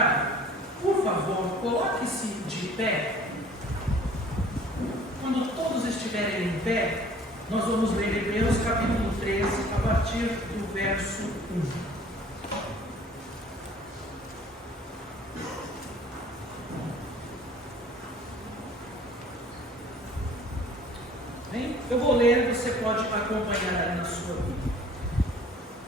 lugar, por favor, coloque-se de pé. Quando todos estiverem em pé, nós vamos ler Hebreus capítulo 13, a partir do verso 1. Eu vou ler, você pode acompanhar aí na sua Bíblia.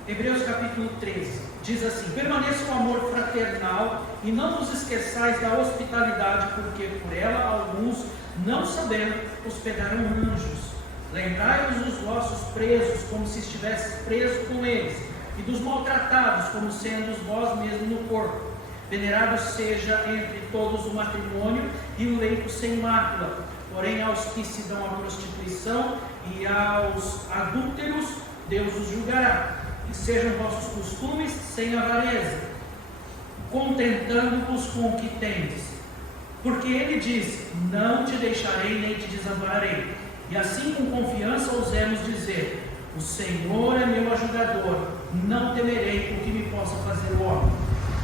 Hebreus capítulo 13 diz assim: permaneça o amor fraternal e não vos esqueçais da hospitalidade, porque por ela alguns, não sabendo, hospedaram anjos. Lembrai-vos dos vossos presos, como se estivesses presos com eles, e dos maltratados, como sendo vós mesmos no corpo. Venerado seja entre todos o matrimônio e o leito sem mácula. Porém, aos que se dão à prostituição e aos adúlteros, Deus os julgará. E sejam vossos costumes sem avareza, contentando-vos com o que tendes. Porque ele diz: não te deixarei nem te desampararei. E assim com confiança ousemos dizer: o Senhor é meu ajudador, não temerei o que me possa fazer o homem.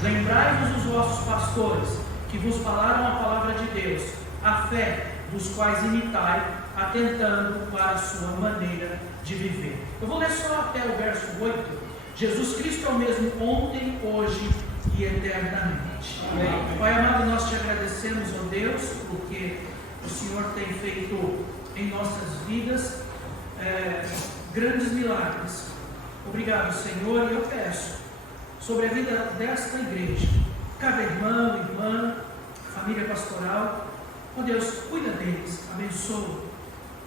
Lembrai-vos dos vossos pastores, que vos falaram a palavra de Deus, a fé dos quais imitai, atentando para a sua maneira de viver. Eu vou ler só até o verso 8. Jesus Cristo é o mesmo ontem, hoje e eternamente. Amém. Pai amado, nós te agradecemos, ó Deus, porque o Senhor tem feito em nossas vidas grandes milagres. Obrigado, Senhor, e eu peço sobre a vida desta igreja, cada irmão, irmã, família pastoral, ó Deus, cuida deles, abençoa,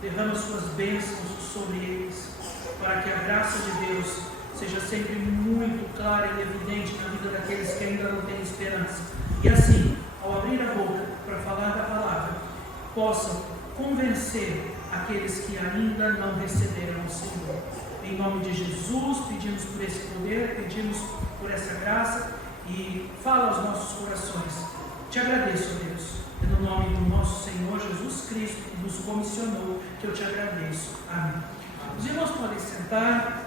derrama suas bênçãos sobre eles, para que a graça de Deus seja sempre muito clara e evidente na vida daqueles que ainda não têm esperança. E assim, ao abrir a boca para falar da palavra, possam convencer aqueles que ainda não receberam o Senhor. Em nome de Jesus, pedimos por esse poder, pedimos por essa graça e fala aos nossos corações. Te agradeço, Deus. É no nome do nosso Senhor Jesus Cristo, que nos comissionou, que eu te agradeço. Amém. Os irmãos podem sentar.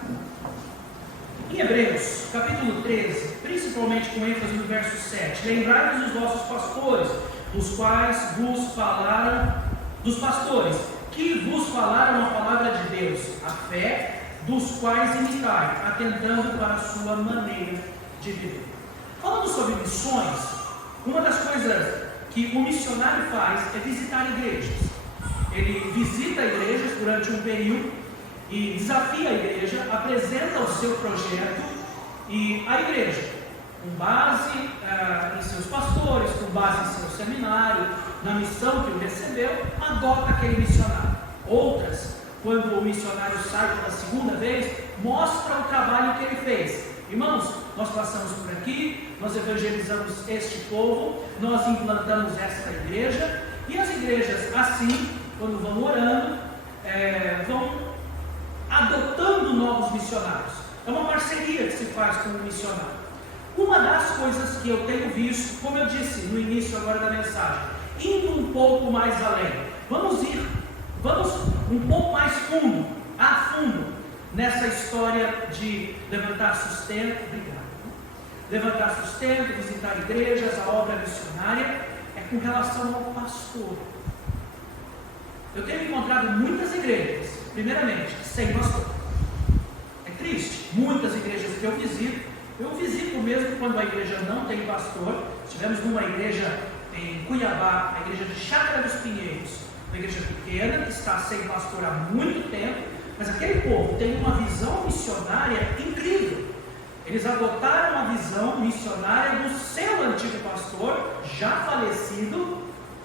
Em Hebreus, capítulo 13, principalmente com ênfase no verso 7, lembrai-vos dos vossos pastores, dos quais vos falaram, dos pastores, que vos falaram a palavra de Deus, a fé, dos quais imitai, atentando para a sua maneira de viver. Falando sobre missões, uma das coisas que o missionário faz é visitar igrejas. Ele visita igrejas durante um período e desafia a igreja, apresenta o seu projeto e a igreja, com base em seus pastores, com base em seu seminário, na missão que o recebeu, adota aquele missionário. Outras, quando o missionário sai pela segunda vez, mostra o trabalho que ele fez. Irmãos, nós passamos por aqui, nós evangelizamos este povo, nós implantamos esta igreja, e as igrejas assim, quando vão orando, vão adotando novos missionários. É uma parceria que se faz com o missionário. Uma das coisas que eu tenho visto, como eu disse no início agora da mensagem, indo um pouco mais além, vamos um pouco mais a fundo, nessa história de levantar sustento, levantar sustento, visitar igrejas, a obra missionária, é com relação ao pastor. Eu tenho encontrado muitas igrejas, primeiramente, sem pastor. É triste, muitas igrejas que eu visito mesmo quando a igreja não tem pastor. Estivemos numa igreja em Cuiabá, a igreja de Chácara dos Pinheiros, uma igreja pequena, que está sem pastor há muito tempo, mas aquele povo tem uma visão missionária incrível. Eles adotaram a visão missionária do seu antigo pastor, já falecido,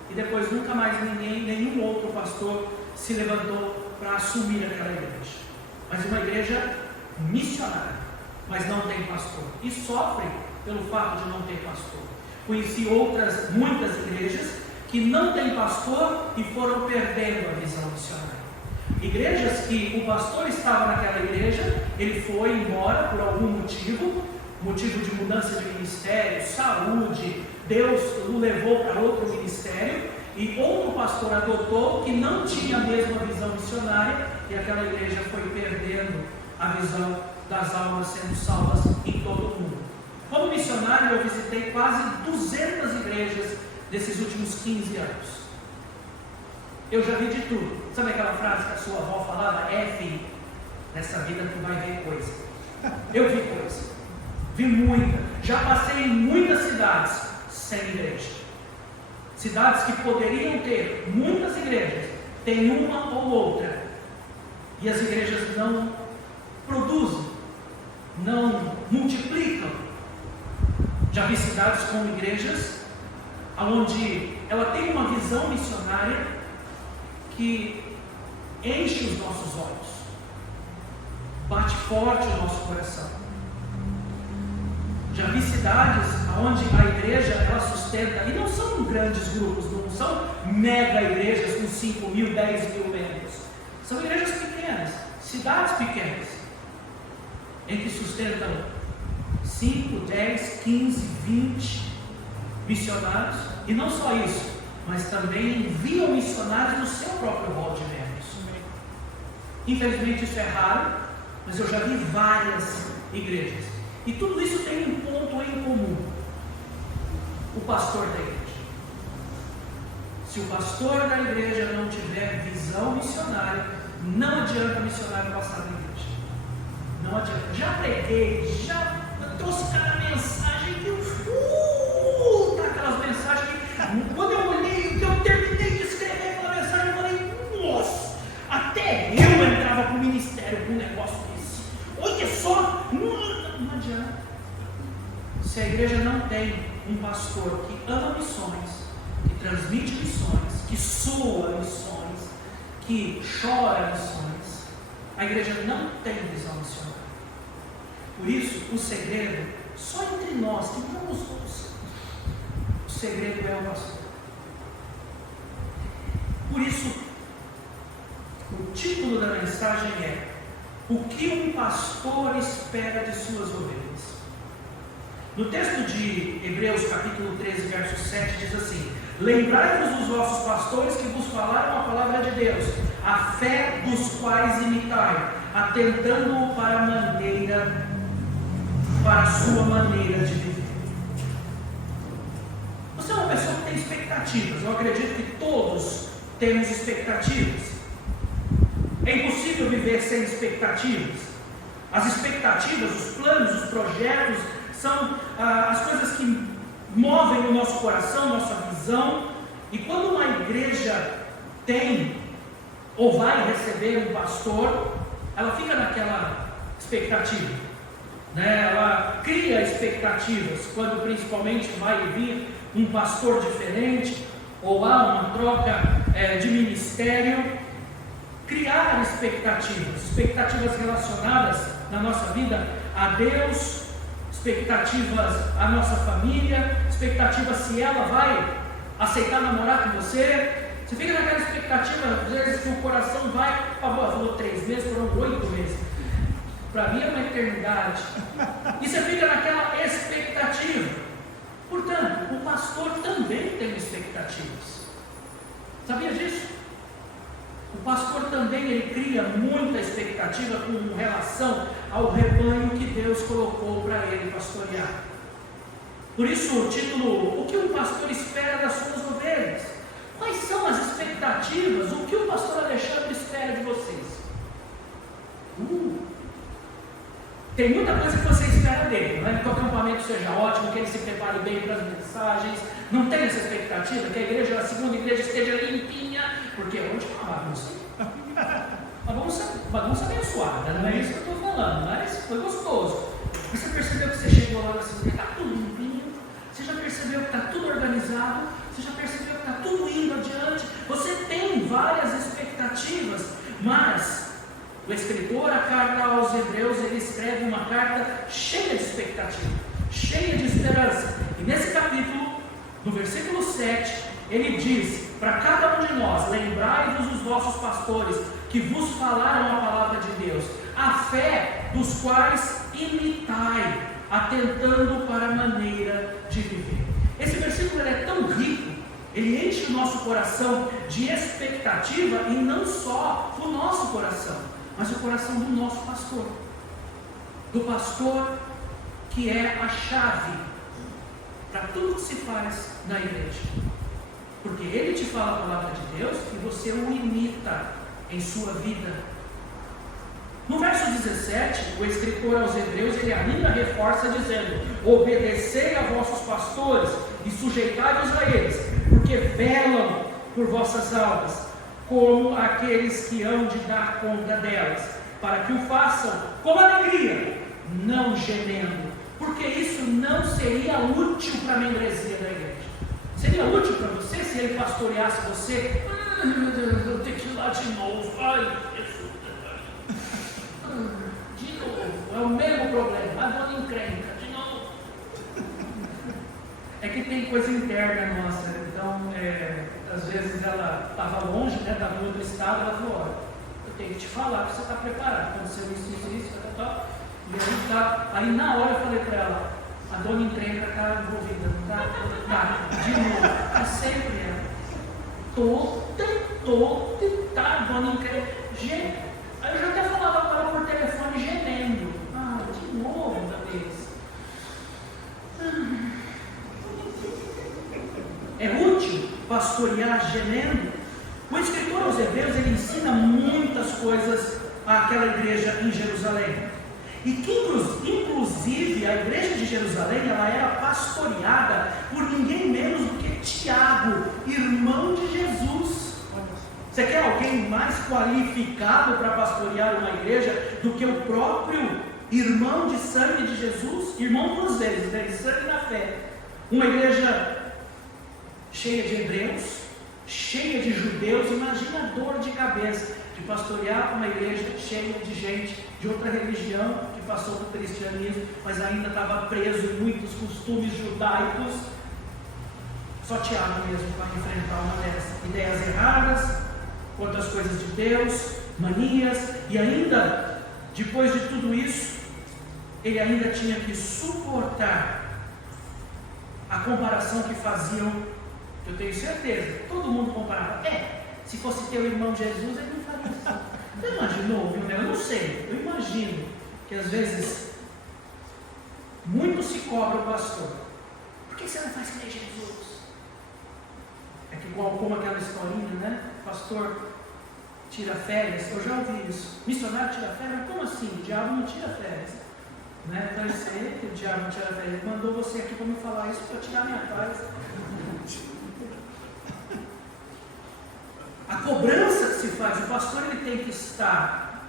e depois nunca mais nenhum outro pastor se levantou para assumir aquela igreja. Mas uma igreja missionária, mas não tem pastor, e sofre pelo fato de não ter pastor. Conheci muitas igrejas que não têm pastor e foram perdendo a visão missionária. Igrejas que o pastor estava naquela igreja, ele foi embora por algum motivo de mudança de ministério, saúde, Deus o levou para outro ministério, e outro pastor adotou que não tinha a mesma visão missionária, e aquela igreja foi perdendo a visão das almas sendo salvas em todo o mundo. Como missionário, eu visitei quase 200 igrejas desses últimos 15 anos. Eu já vi de tudo. Sabe aquela frase que a sua avó falava? Filho, nessa vida tu vai ver coisa. Eu vi coisa. Vi muita. Já passei em muitas cidades sem igreja. Cidades que poderiam ter muitas igrejas, tem uma ou outra. E as igrejas não produzem, não multiplicam. Já vi cidades com igrejas onde ela tem uma visão missionária que enche os nossos olhos, bate forte o nosso coração. Já vi cidades onde a igreja ela sustenta, e não são grandes grupos, não são mega igrejas com 5 mil, 10 mil membros, são igrejas pequenas, cidades pequenas, em que sustentam 5, 10, 15, 20 missionários, e não só isso, mas também enviam missionários no seu próprio rol de membros. Infelizmente isso é raro, mas eu já vi várias igrejas, e tudo isso tem um ponto em comum: o pastor da igreja. Se o pastor da igreja não tiver visão missionária, não adianta o missionário passar na igreja. Não adianta. Já preguei, já trouxe cada mensagem que aquelas mensagens que quando eu olhei, que eu terminei de escrever aquela mensagem, eu falei, nossa, até eu entrava para o ministério com um negócio desse. Olha só, não adianta. Se a igreja não tem um pastor que ama missões, que transmite missões, que soa missões, que chora missões, a igreja não tem visão missionária. Por isso, o segredo, só entre nós, que não os outros, o segredo é o pastor. Por isso, o título da mensagem é: o que um pastor espera de suas ovelhas? No texto de Hebreus capítulo 13, verso 7, diz assim: lembrai-vos dos vossos pastores que vos falaram a palavra de Deus, a fé dos quais imitai, atentando para a sua maneira de viver. Você é uma pessoa que tem expectativas. Eu acredito que todos temos expectativas. É impossível viver sem expectativas. As expectativas, os planos, os projetos são as coisas que movem o nosso coração, nossa visão. E quando uma igreja tem ou vai receber um pastor, ela fica naquela expectativa, né? Ela cria expectativas quando principalmente vai vir um pastor diferente ou há uma troca de ministério. Criar expectativas relacionadas na nossa vida a Deus, expectativas à nossa família, expectativas se ela vai aceitar namorar com você. Você fica naquela expectativa, às vezes que o coração vai, falou 3 meses, foram 8 meses. Para mim é uma eternidade. E você fica naquela expectativa. Portanto, o pastor também tem expectativas. Sabia disso? O pastor também ele cria muita expectativa com relação ao rebanho que Deus colocou para ele pastorear. Por isso o título: o que um pastor espera das suas ovelhas? Quais são as expectativas? O que o pastor Alexandre espera de vocês? Tem muita coisa que você espera dele, né? Que o acampamento seja ótimo, que ele se prepare bem para as mensagens. Não tem essa expectativa que a igreja, a segunda igreja esteja limpinha, porque hoje é uma bagunça. Bagunça abençoada, não é isso que eu estou falando, mas foi gostoso. Você percebeu que você chegou lá na segunda, está tudo limpinho? Você já percebeu que está tudo organizado? Você já percebeu que está tudo indo adiante? Você tem várias expectativas, mas o escritor, a carta aos Hebreus, ele escreve uma carta cheia de expectativa, cheia de esperança. E nesse capítulo, no versículo 7, ele diz para cada um de nós: lembrai-vos dos vossos pastores que vos falaram a palavra de Deus, a fé dos quais imitai, atentando para a maneira de viver. Esse versículo é tão rico, ele enche o nosso coração de expectativa, e não só o nosso coração, mas o coração do nosso pastor, do pastor que é a chave para tudo que se faz na igreja. Porque Ele te fala a palavra de Deus e você o imita em sua vida. No verso 17, o escritor aos Hebreus, ele ainda reforça dizendo: obedecei a vossos pastores e sujeitai-vos a eles, porque velam por vossas almas, como aqueles que hão de dar conta delas, para que o façam com alegria, não gemendo, porque isso não seria útil para a membresia da igreja. Seria útil para você se ele pastoreasse você? Meu Deus, eu tenho que ir lá de novo. Ai, Jesus. De novo, é o mesmo problema. A dona encrenca, de novo. É que tem coisa interna nossa. Então, às vezes ela estava longe, né, da rua do estado. Ela falou: olha, eu tenho que te falar que você está preparado. Aconteceu isso, tal. E aí, aí na hora eu falei para ela: a dona encrenca está envolvida, não está? De novo, é sempre ela. Tá, a dona encrenca. Gente, aí eu já até falava com ela por telefone gemendo. De novo, da vez. É útil pastorear gemendo? O escritor aos Hebreus, ele ensina muitas coisas àquela igreja em Jerusalém. E que inclusive a igreja de Jerusalém, ela era pastoreada por ninguém menos do que Tiago, irmão de Jesus. Você quer alguém mais qualificado para pastorear uma igreja do que o próprio irmão de sangue de Jesus? Irmão duas vezes, né? De sangue na fé. Uma igreja cheia de hebreus, cheia de judeus. Imagina a dor de cabeça de pastorear uma igreja cheia de gente de outra religião que passou por cristianismo, mas ainda estava preso em muitos costumes judaicos. Só Tiago mesmo para enfrentar uma dessas ideias erradas, outras coisas de Deus, manias, e ainda, depois de tudo isso, ele ainda tinha que suportar a comparação que faziam. Eu tenho certeza, todo mundo comparava. Se fosse teu irmão Jesus, ele não faria isso. Você imaginou, viu? Eu não sei, eu imagino que às vezes muito se cobra o pastor. Por que você não faz que nem Jesus? É que igual como aquela historinha, né? O pastor tira férias. Eu já ouvi isso. Missionário tira férias? Como assim? O diabo não tira férias. Né? Então eu sei que o diabo não tira férias. Ele mandou você aqui para me falar isso para tirar minha paz. A cobrança que se faz, o pastor ele tem que estar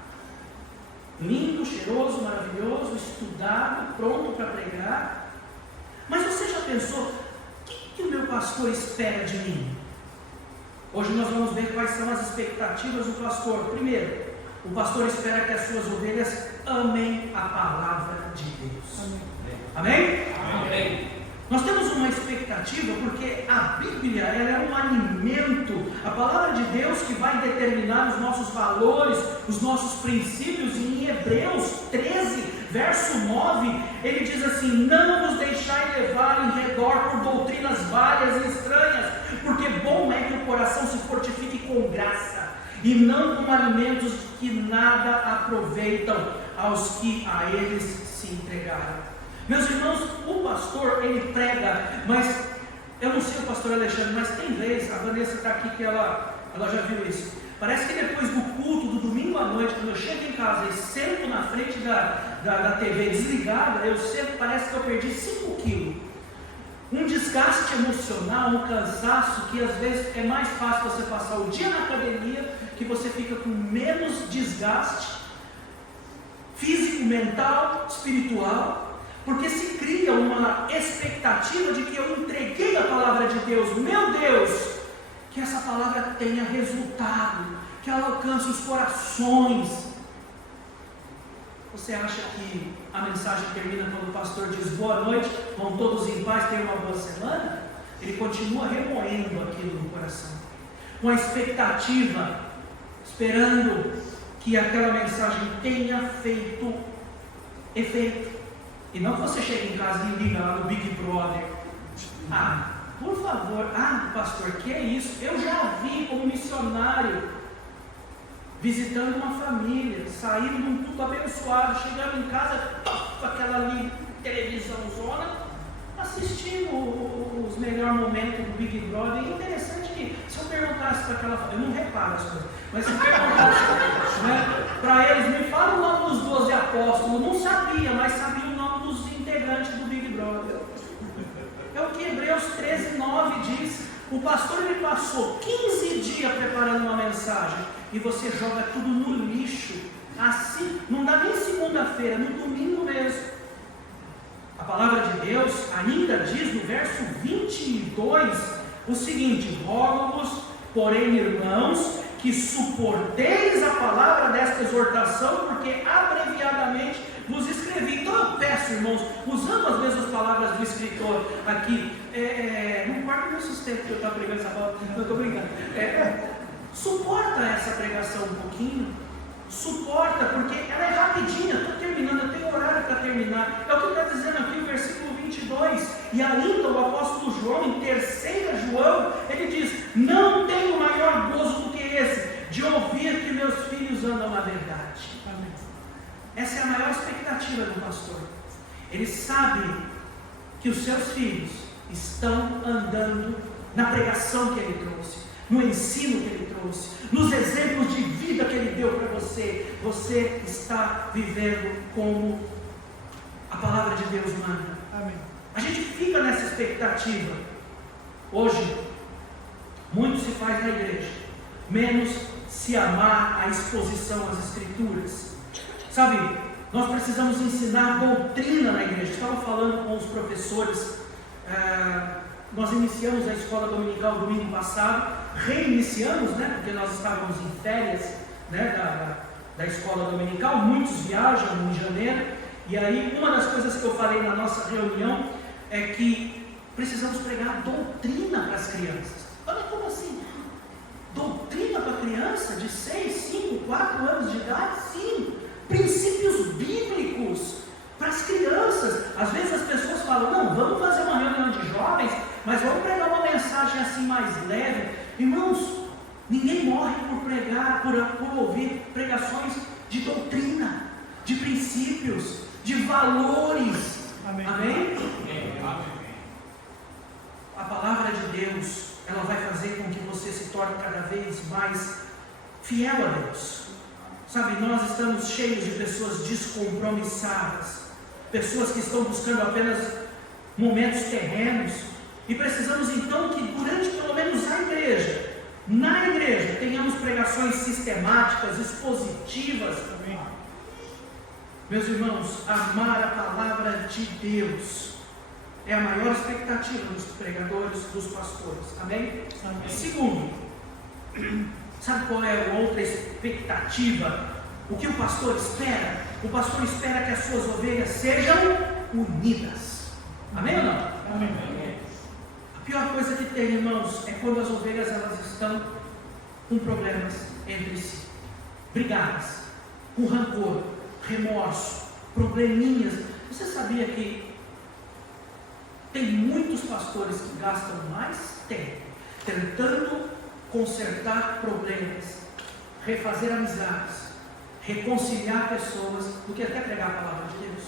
lindo, cheiroso, maravilhoso, estudado, pronto para pregar. Mas você já pensou, o que o meu pastor espera de mim? Hoje nós vamos ver quais são as expectativas do pastor. Primeiro, o pastor espera que as suas ovelhas amem a palavra de Deus. Amém? Amém. Nós temos uma expectativa porque a Bíblia ela é um alimento, a palavra de Deus que vai determinar os nossos valores, os nossos princípios. E em Hebreus 13, verso 9, ele diz assim: não vos deixai levar em redor por doutrinas várias e estranhas, porque bom é que o coração se fortifique com graça, e não com alimentos que nada aproveitam aos que a eles se entregaram. Meus irmãos, o pastor, ele prega, mas eu não sei o pastor Alexandre, mas tem vezes, a Vanessa está aqui que ela já viu isso. Parece que depois do culto, do domingo à noite, quando eu chego em casa e sento na frente da TV desligada, parece que eu perdi 5 quilos. Um desgaste emocional, um cansaço, que às vezes é mais fácil você passar o dia na academia, que você fica com menos desgaste físico, mental, espiritual. Porque se cria uma expectativa de que eu entreguei a palavra de Deus, meu Deus, que essa palavra tenha resultado, que ela alcance os corações. Você acha que a mensagem termina quando o pastor diz boa noite, vão todos em paz, tenham uma boa semana? Ele continua remoendo aquilo no coração, com a expectativa, esperando que aquela mensagem tenha feito efeito. E não que você chegue em casa e liga lá no Big Brother: por favor, pastor, que é isso? Eu já vi como missionário, visitando uma família, saindo de um culto abençoado, chegando em casa, aquela ali, televisão zona, assistindo os melhores momentos do Big Brother. E interessante que, se eu perguntasse para aquela, eu não reparo as coisas, mas se eu perguntasse para eles, me fala o nome dos 12 apóstolos, não sabia, mas sabia o nome dos integrantes do Big Brother. É o que Hebreus 13:9 diz. O pastor ele passou 15 dias preparando uma mensagem e você joga tudo no lixo, assim, não dá nem segunda-feira, no domingo mesmo. A palavra de Deus ainda diz no verso 22 o seguinte: rogo-vos, porém, irmãos, que suporteis a palavra desta exortação, porque abreviadamente vos escrevi. Então eu peço, irmãos, usando as mesmas palavras do escritor aqui, não guarda meu sustento que eu estou pregando essa palavra, eu estou brincando. Suporta essa pregação um pouquinho, suporta, porque ela é rapidinha, estou terminando, eu tenho horário para terminar. É o que está dizendo aqui o versículo 22. E ainda o apóstolo João, em 3 João, ele diz: não tenho maior gozo do que esse, de ouvir que meus filhos andam na verdade. Amém. Essa é a maior expectativa do pastor. Ele sabe que os seus filhos estão andando na pregação que ele trouxe, no ensino que ele trouxe, nos exemplos de vida que ele deu para você. Você está vivendo como a palavra de Deus manda. Amém. A gente fica nessa expectativa. Hoje, muito se faz na igreja, menos se amar a exposição às escrituras. Sabe, nós precisamos ensinar doutrina na igreja. Estava falando com os professores, nós iniciamos a escola dominical domingo passado, reiniciamos, porque nós estávamos em férias, da escola dominical, muitos viajam em janeiro, e aí uma das coisas que eu falei na nossa reunião é que precisamos pregar doutrina para as crianças. Olha como assim? Doutrina para criança de 6, 5, 4 anos de idade? Sim, princípios bíblicos para as crianças. Às vezes as pessoas falam: não, vamos fazer uma reunião de jovens, mas vamos pregar uma mensagem assim mais leve. Irmãos, ninguém morre por pregar, por ouvir pregações de doutrina, de princípios, de valores. Amém? Amém? A palavra de Deus, ela vai fazer com que você se torne cada vez mais fiel a Deus. Sabe, nós estamos cheios de pessoas descompromissadas, pessoas que estão buscando apenas momentos terrenos, e precisamos então que durante pelo menos na igreja, tenhamos pregações sistemáticas, expositivas. Amém. Meus irmãos, amar a palavra de Deus é a maior expectativa dos pregadores, dos pastores. Amém? Amém. Segundo, sabe qual é a outra expectativa? O que o pastor espera? O pastor espera que as suas ovelhas sejam unidas. Amém ou não? Amém. A pior coisa que tem, irmãos, é quando as ovelhas elas estão com problemas entre si, brigadas, com rancor, remorso, probleminhas. Você sabia que tem muitos pastores que gastam mais tempo tentando consertar problemas, refazer amizades, reconciliar pessoas, do que até pregar a palavra de Deus?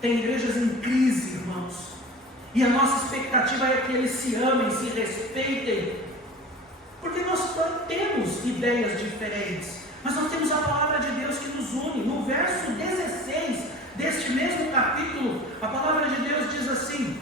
Tem igrejas em crise, irmãos, e a nossa expectativa é que eles se amem, se respeitem, porque nós temos ideias diferentes, mas nós temos a palavra de Deus que nos une. No verso 16 deste mesmo capítulo, a palavra de Deus diz assim: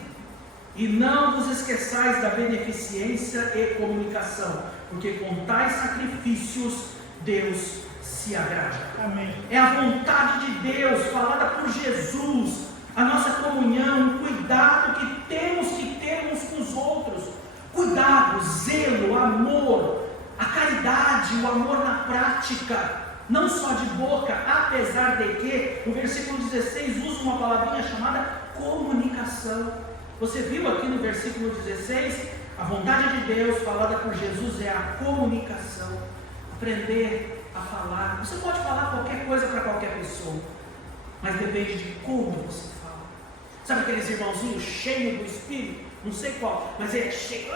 e não vos esqueçais da beneficência e comunicação, porque com tais sacrifícios Deus se agrada. Amém. É a vontade de Deus falada por Jesus, a nossa comunhão, o cuidado que temos que ter uns com os outros, cuidado, zelo, amor, a caridade, o amor na prática, não só de boca, apesar de que o versículo 16 usa uma palavrinha chamada comunicação. Você viu aqui no versículo 16, a vontade de Deus falada por Jesus é a comunicação, aprender a falar. Você pode falar qualquer coisa para qualquer pessoa, mas depende de como você fala. Sabe aqueles irmãozinhos cheios do Espírito? Não sei qual, mas é cheio.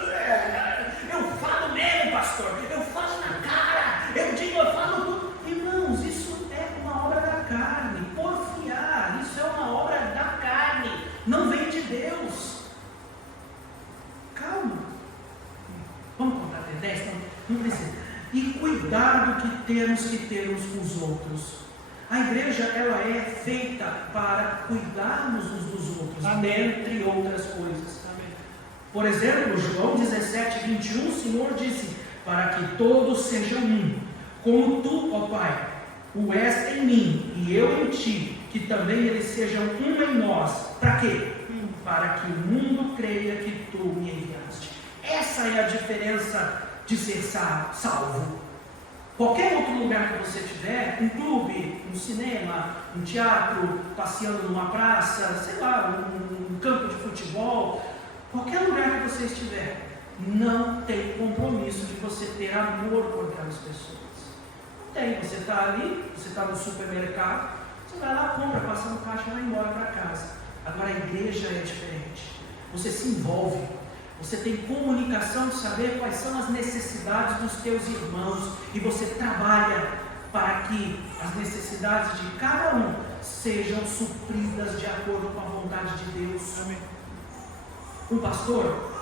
Eu falo mesmo, pastor, eu falo na cara, eu falo tudo. Irmãos, isso é uma obra da carne, porfiar, isso é uma obra da carne. cuidado que temos que ter uns com os outros. A igreja, ela é feita para cuidarmos uns dos outros, dentre outras coisas. Amém. Por exemplo, João 17, 21, o Senhor disse: para que todos sejam um, como tu, ó Pai, o és em mim e eu em ti, que também eles sejam um em nós. Para quê? Para que o mundo creia que tu me enviaste. Essa é a diferença de ser salvo. Qualquer outro lugar que você estiver, um clube, um cinema, um teatro, passeando numa praça, sei lá, um campo de futebol, qualquer lugar que você estiver, não tem compromisso de você ter amor por aquelas pessoas. Não tem. Você está ali, você está no supermercado, você vai lá, compra, passa no caixa e vai embora para casa. Agora a igreja é diferente. Você se envolve. Você tem comunicação de saber quais são as necessidades dos teus irmãos e você trabalha para que as necessidades de cada um sejam supridas de acordo com a vontade de Deus. Amém. Um pastor,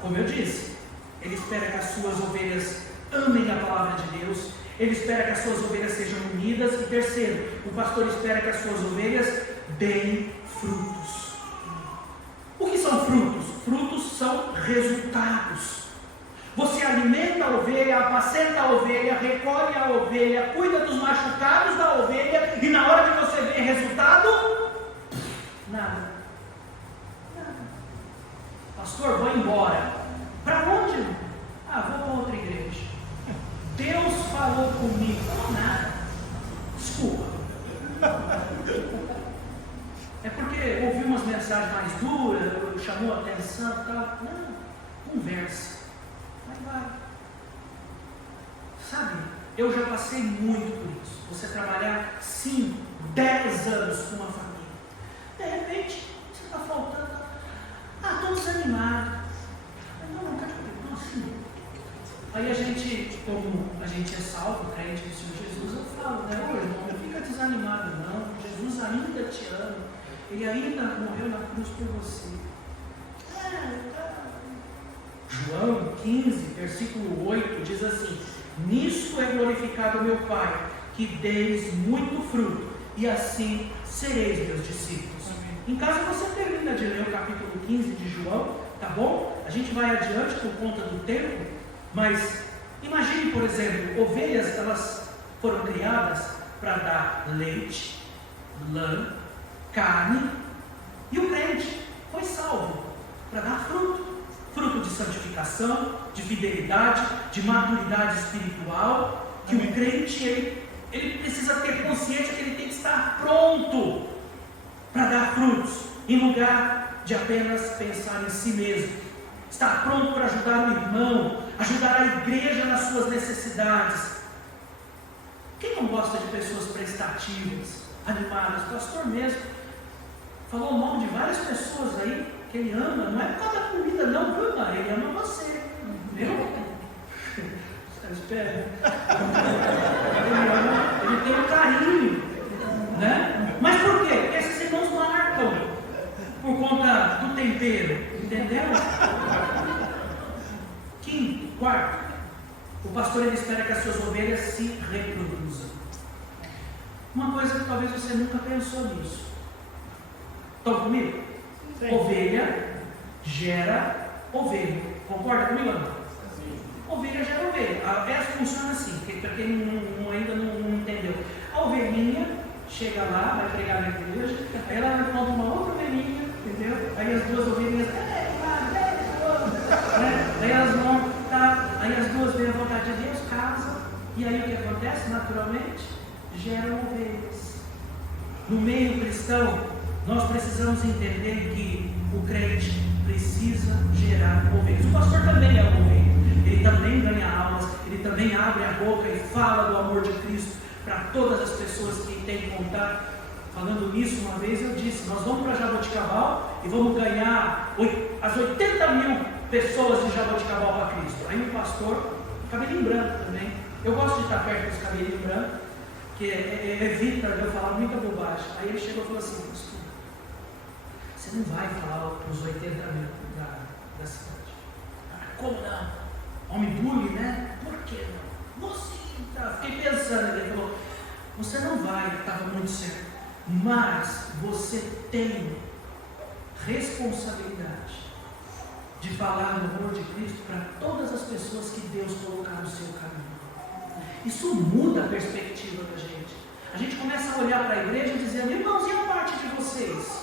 como eu disse, ele espera que as suas ovelhas amem a palavra de Deus, ele espera que as suas ovelhas sejam unidas e terceiro, o pastor espera que as suas ovelhas deem frutos. O que são frutos? Frutos são resultados. Você alimenta a ovelha, apacenta a ovelha, recolhe a ovelha, cuida dos machucados da ovelha e na hora que você vê resultado, nada. Pastor, vou embora. Para onde? Vou para outra igreja. Deus falou comigo. Não, nada. Desculpa. É porque ouvi umas mensagens mais duras, chamou a atenção e tal. Não, conversa. Vai. Sabe, eu já passei muito por isso. Você trabalhar 5, 10 anos com uma família. De repente, você está faltando. Estou desanimado. Não quero te não, assim. Aí a gente, como a gente é salvo, crente do Senhor Jesus, eu falo, né? Ô irmão, não fica desanimado não. Jesus ainda te ama. Ele ainda morreu na cruz por você. João 15, versículo 8, diz assim: nisso é glorificado o meu Pai, que deis muito fruto, e assim sereis meus discípulos. Amém. Em casa você termina de ler o capítulo 15 de João, tá bom? A gente vai adiante por conta do tempo, mas imagine, por exemplo, ovelhas, elas foram criadas para dar leite, lã, carne, e o crente foi salvo para dar fruto de santificação, de fidelidade, de maturidade espiritual, que o crente ele precisa ter consciência que ele tem que estar pronto para dar frutos, em lugar de apenas pensar em si mesmo, estar pronto para ajudar o irmão, ajudar a igreja nas suas necessidades. Quem não gosta de pessoas prestativas, animadas? O pastor mesmo falou o nome de várias pessoas aí que ele ama, não é por causa da comida não, ama, ele ama você, viu? Espera. Ele tem um carinho, né? Mas por quê? Porque esses irmãos marcam por conta do tempero, entendeu? Quarto, o pastor ele espera que as suas ovelhas se reproduzam. Uma coisa que talvez você nunca pensou nisso. Estão comigo? Sim. Ovelha gera ovelha. Concorda comigo? Sim. Ovelha gera ovelha. Ela funciona assim, para quem ainda não entendeu. A ovelhinha chega lá, vai pregar na igreja, aí ela encontra uma outra ovelhinha, entendeu? Aí as duas ovelhinhas, aí elas vão, aí as duas veem a vontade de Deus, casam, e aí o que acontece? Naturalmente, geram ovelhas. No meio cristão, nós precisamos entender que o crente precisa gerar ovelhas. O pastor também é ovelha, ele também ganha almas, ele também abre a boca e fala do amor de Cristo para todas as pessoas que têm contato. Falando nisso, uma vez eu disse, nós vamos para Jaboticabal e vamos ganhar as 80 mil pessoas de Jaboticabal para Cristo. Aí o pastor, cabelinho branco também, eu gosto de estar perto dos cabelinhos brancos, que evita eu falar muita bobagem. Aí ele chegou e falou assim, pastor, você não vai falar para os 80 mil da cidade. Como não? Homem bullying, né? Por que não? Você conversando, ele falou, você não vai, estava muito certo, mas você tem responsabilidade de falar no amor de Cristo para todas as pessoas que Deus colocar no seu caminho. Isso muda a perspectiva da gente. A gente começa a olhar para a igreja dizendo, irmãos, e a parte de vocês?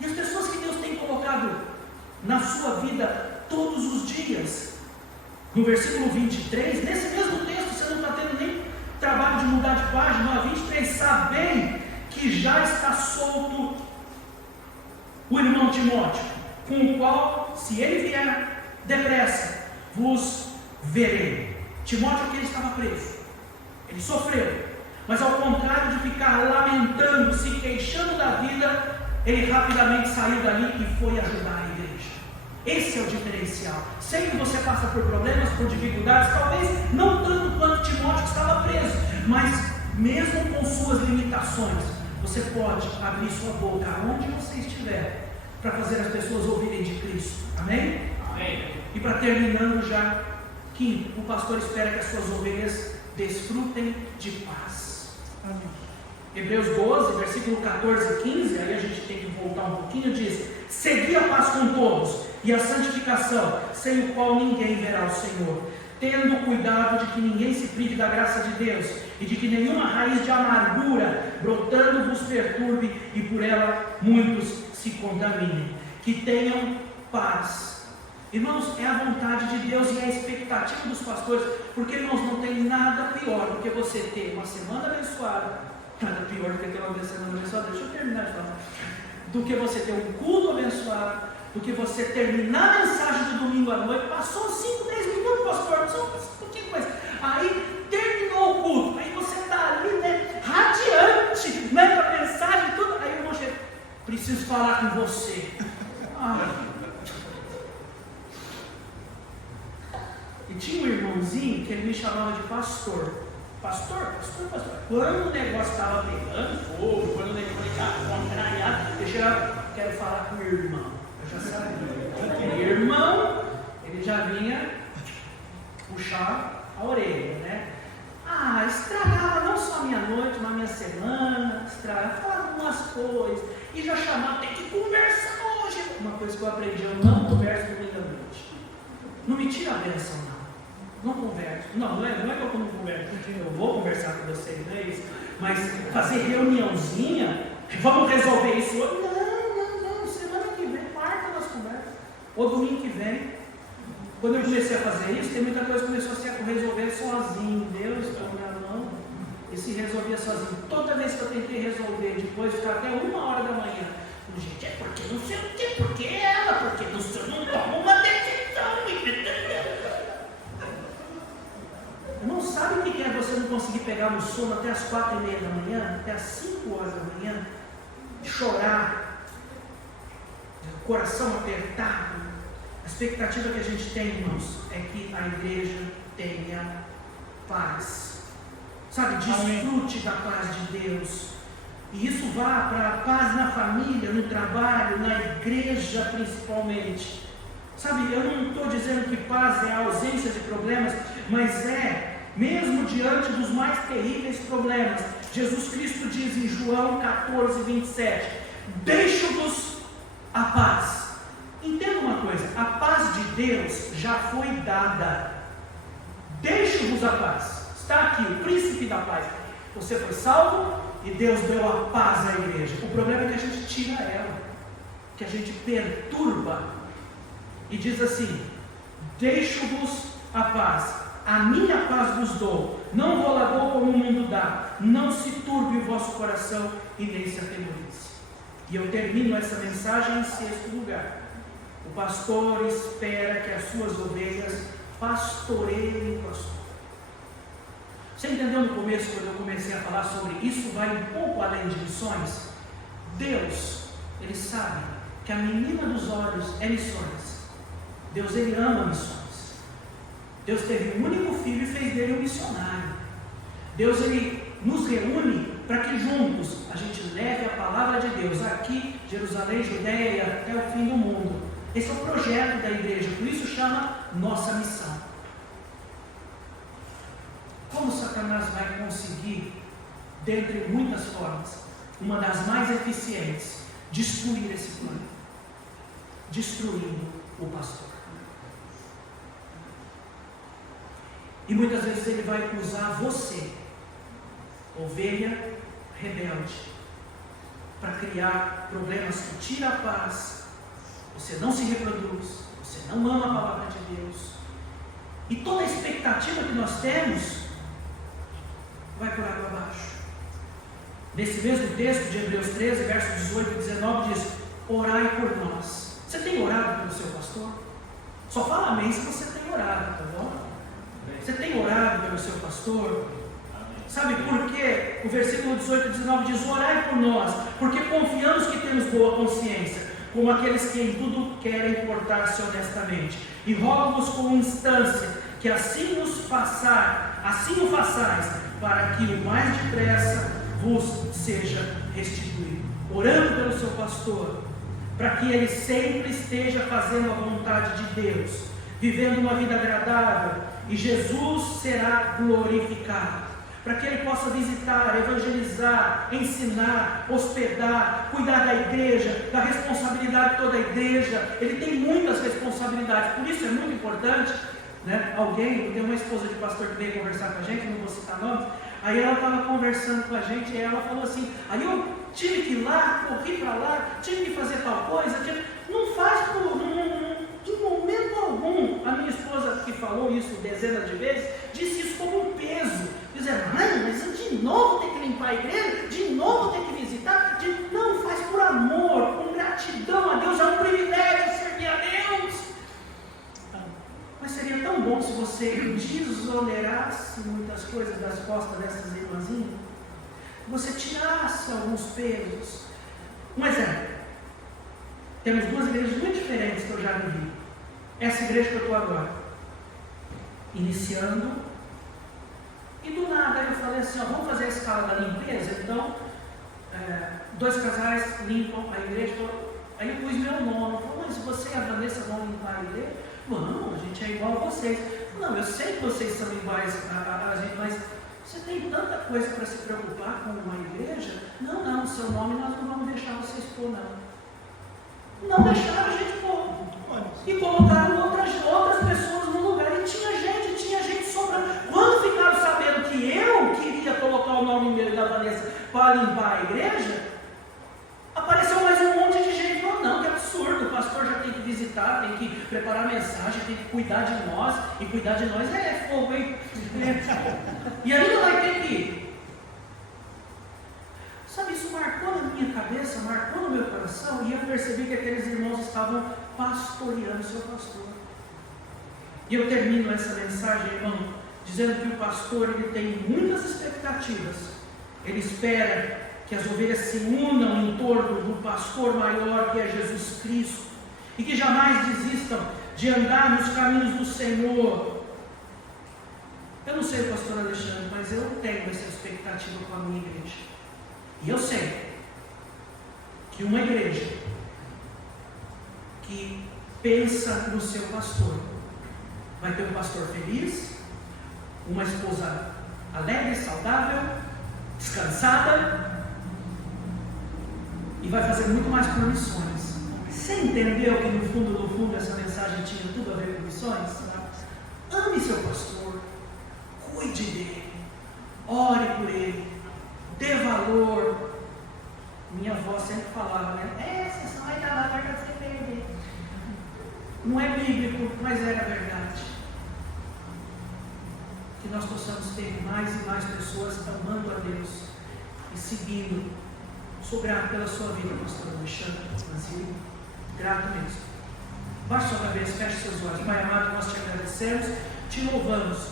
E as pessoas que Deus tem colocado na sua vida todos os dias. No versículo 23, nesse mesmo texto, você não está tendo nem trabalho de mudar de página, 23, sabei que já está solto o irmão Timóteo, com o qual, se ele vier depressa, vos verei. Timóteo que ele estava preso, ele sofreu, mas ao contrário de ficar lamentando, se queixando da vida, ele rapidamente saiu dali e foi ajudar a igreja. Esse é o diferencial. Sei que você passa por problemas, por dificuldades, talvez não tanto quanto Timóteo que estava preso, mas mesmo com suas limitações, você pode abrir sua boca aonde você estiver, para fazer as pessoas ouvirem de Cristo. Amém? Amém. E para terminando já, quinto, o pastor espera que as suas ovelhas desfrutem de paz. Amém. Hebreus 12, versículo 14 e 15, aí a gente tem que voltar um pouquinho, diz, segui a paz com todos e a santificação, sem o qual ninguém verá o Senhor, tendo cuidado de que ninguém se prive da graça de Deus, e de que nenhuma raiz de amargura brotando vos perturbe, e por ela muitos se contaminem. Que tenham paz. Irmãos, é a vontade de Deus e é a expectativa dos pastores, porque, irmãos, não tem nada pior do que você ter uma semana abençoada, nada pior do que ter uma semana abençoada, deixa eu terminar de falar, do que você ter um culto abençoado, do que você terminar a mensagem do domingo à noite, passou 5, 10 minutos, pastor, só um pouquinho mais, aí terminou o culto, aí você está ali, né, radiante, né, com a mensagem e tudo, aí o irmão chega, preciso falar com você. E tinha um irmãozinho que ele me chamava de pastor. Pastor. Quando o negócio estava pegando fogo, quando o negócio estava contrariado, eu chegava, quero falar com o irmão. Eu já sabia. O irmão, ele já vinha puxar a orelha, né? Estragava não só a minha noite, mas a minha semana, falava umas coisas, e já chamava, tem que conversar hoje. Uma coisa que eu aprendi, eu não converso domingo à noite. Não me tira a bênção, não converso. Não é que eu não converso, eu vou conversar com vocês, não é isso. Mas fazer reuniãozinha, vamos resolver isso hoje. Não, semana que vem, quarta nós conversamos. Ou domingo que vem. Quando eu comecei a fazer isso, tem muita coisa que começou a se resolver sozinho. Deus põe na mão e se resolvia sozinho. Toda vez que eu tentei resolver, depois de ficar até 1h da manhã, gente, é porque não sei o que, porque ela, porque você não toma uma decisão. Não sabe o que é você não conseguir pegar no sono até as 4h30 da manhã, até as 5 horas da manhã, chorar, o coração apertado. A expectativa que a gente tem, irmãos, é que a igreja tenha paz. Sabe, desfrute da paz de Deus. E isso vá para a paz na família, no trabalho, na igreja principalmente. Sabe, eu não estou dizendo que paz é a ausência de problemas, mas mesmo diante dos mais terríveis problemas, Jesus Cristo diz em João 14, 27, deixo-vos a paz. Entenda uma coisa, a paz de Deus já foi dada. Deixo-vos a paz. Está aqui o príncipe da paz. Você foi salvo e Deus deu a paz à igreja. O problema é que a gente tira ela, que a gente perturba e diz assim: deixo-vos a paz, a minha paz vos dou, não vou lá dou como o mundo dá, não se turbe o vosso coração e nem se atemorize. E eu termino essa mensagem em 6º lugar. O pastor espera que as suas ovelhas pastoreiem o pastor. Você entendeu no começo, quando eu comecei a falar sobre isso, vai um pouco além de missões? Deus, Ele sabe que a menina dos olhos é missões. Deus, Ele ama missões. Deus teve um único filho e fez dele um missionário. Deus, Ele nos reúne para que juntos a gente leve a palavra de Deus aqui, Jerusalém, Judeia e até o fim do mundo. Esse é o projeto da igreja, por isso chama nossa missão. Como saber? Satanás vai conseguir, dentre muitas formas, uma das mais eficientes, destruir esse plano, destruindo o pastor. E muitas vezes ele vai usar você, ovelha rebelde, para criar problemas que tiram a paz. Você não se reproduz, você não ama a palavra de Deus, e toda a expectativa que nós temos vai por água abaixo. Nesse mesmo texto de Hebreus 13, versos 18 e 19 diz: orai por nós. Você tem orado pelo seu pastor? Só fala amém se você tem orado, tá bom? Você tem orado pelo seu pastor? Sabe por quê? O versículo 18 e 19 diz: orai por nós, porque confiamos que temos boa consciência, como aqueles que em tudo querem portar-se honestamente. E rogo-vos com instância, que assim o façais, para que o mais depressa vos seja restituído. Orando pelo seu pastor, para que ele sempre esteja fazendo a vontade de Deus, vivendo uma vida agradável, e Jesus será glorificado, para que ele possa visitar, evangelizar, ensinar, hospedar, cuidar da igreja, da responsabilidade de toda a igreja. Ele tem muitas responsabilidades, por isso é muito importante, né? Eu tenho uma esposa de pastor que veio conversar com a gente, não vou citar nomes, aí ela estava conversando com a gente, e ela falou assim: aí eu tive que ir lá, corri para lá, tive que fazer tal coisa, não faz em momento algum. A minha esposa, que falou isso dezenas de vezes, disse isso como um peso, dizendo: mas de novo ter que limpar a igreja, de novo ter que visitar, não, faz por amor, com gratidão a Deus, é um privilégio servir a Deus. Mas seria tão bom se você desonerasse muitas coisas das costas dessas irmãzinhas, você tirasse alguns pesos. Um exemplo: temos duas igrejas muito diferentes que eu já vivi. Essa igreja que eu estou agora, iniciando, e do nada eu falei assim: vamos fazer a escala da limpeza. Então, 2 casais limpam a igreja. Aí eu pus meu nome. Falei: mas você e a Vanessa vão limpar a igreja? Não, a gente é igual a vocês. Não, eu sei que vocês são iguais a gente, mas você tem tanta coisa para se preocupar com uma igreja? Não, seu nome nós não vamos deixar vocês pôr, não. Não deixaram a gente pôr. E colocaram outras pessoas no lugar. E tinha gente sobrando. Quando ficaram sabendo que eu queria colocar o nome meu e da Vanessa para limpar a igreja, apareceu mais um monte de gente. Não, que absurdo, o pastor já tem que visitar, tem que preparar a mensagem, tem que cuidar de nós, e cuidar de nós é fogo, hein? E ainda vai ter que ir. Sabe, isso marcou na minha cabeça, marcou no meu coração, e eu percebi que aqueles irmãos estavam pastoreando o seu pastor. E eu termino essa mensagem, irmão, dizendo que o pastor, ele tem muitas expectativas. Ele espera que as ovelhas se unam em torno do pastor maior, que é Jesus Cristo, e que jamais desistam de andar nos caminhos do Senhor. Eu não sei, pastor Alexandre, mas eu tenho essa expectativa com a minha igreja. E eu sei que uma igreja que pensa no seu pastor vai ter um pastor feliz, uma esposa alegre, saudável, descansada, e vai fazer muito mais por missões. Você entendeu que no fundo essa mensagem tinha tudo a ver com missões? Ame seu pastor, cuide dele, ore por ele, dê valor. Minha avó sempre falava, né? Você só vai dar valor para você perder. Não é bíblico, mas era verdade. Que nós possamos ter mais e mais pessoas amando a Deus e seguindo. Sou grato pela sua vida, pastor Alexandre, grato mesmo. Baixe sua cabeça, feche seus olhos. Pai amado, nós te agradecemos, te louvamos